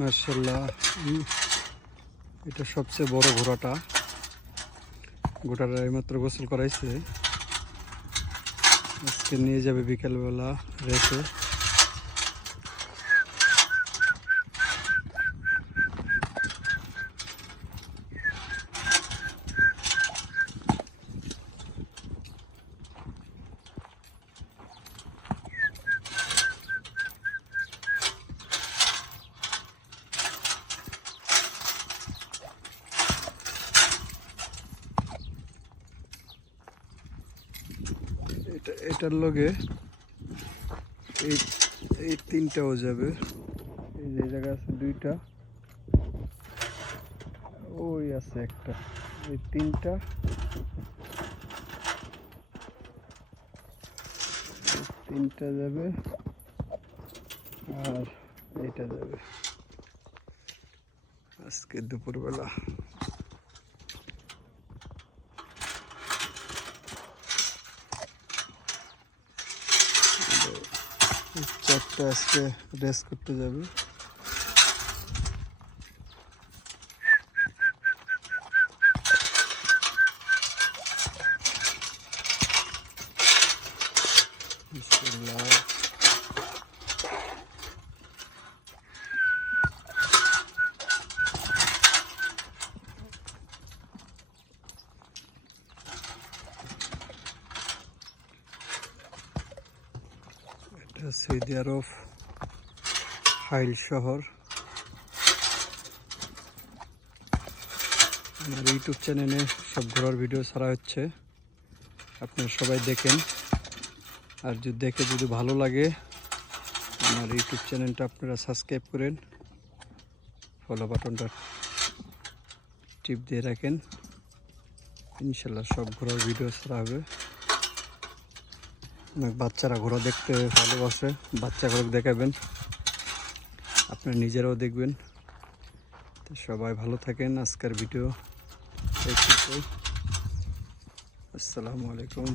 মাশাআল্লাহ, এটা সবচেয়ে বড় ঘোড়াটা। ঘোড়াটা এইমাত্র গোসল করাইছে, আজকে নিয়ে যাবে বিকেলবেলা রেখে। এটার লগে এই এই তিনটাও যাবে। এই যে জায়গা আছে দুইটা, ওই আছে একটা, এই তিনটা, তিনটা যাবে আর এইটা যাবে আজকে দুপুরবেলা। চারটা আজকে রেস করতে যাবে। বিসমিল্লাহ। এটা সৌদি আরব হাইল শহর। আমার ইউটিউব চ্যানেলে সব ঘোরার ভিডিও ছাড়া হচ্ছে, আপনারা সবাই দেখেন। আর যদি দেখে যদি ভালো লাগে আমার ইউটিউব চ্যানেলটা আপনারা সাবস্ক্রাইব করেন, ফলো বাটনটা টিপ দিয়ে রাখেন। ইনশাল্লাহ সব ঘোরার ভিডিও ছাড়া হবে। অনেক বাচ্চারা ঘোড়া দেখতে ভালোবাসে, বাচ্চাগুলো দেখাবেন, আপনারা নিজেরাও দেখবেন। তো সবাই ভালো থাকেন। আজকের ভিডিও এইটুকুই। আসসালামু আলাইকুম।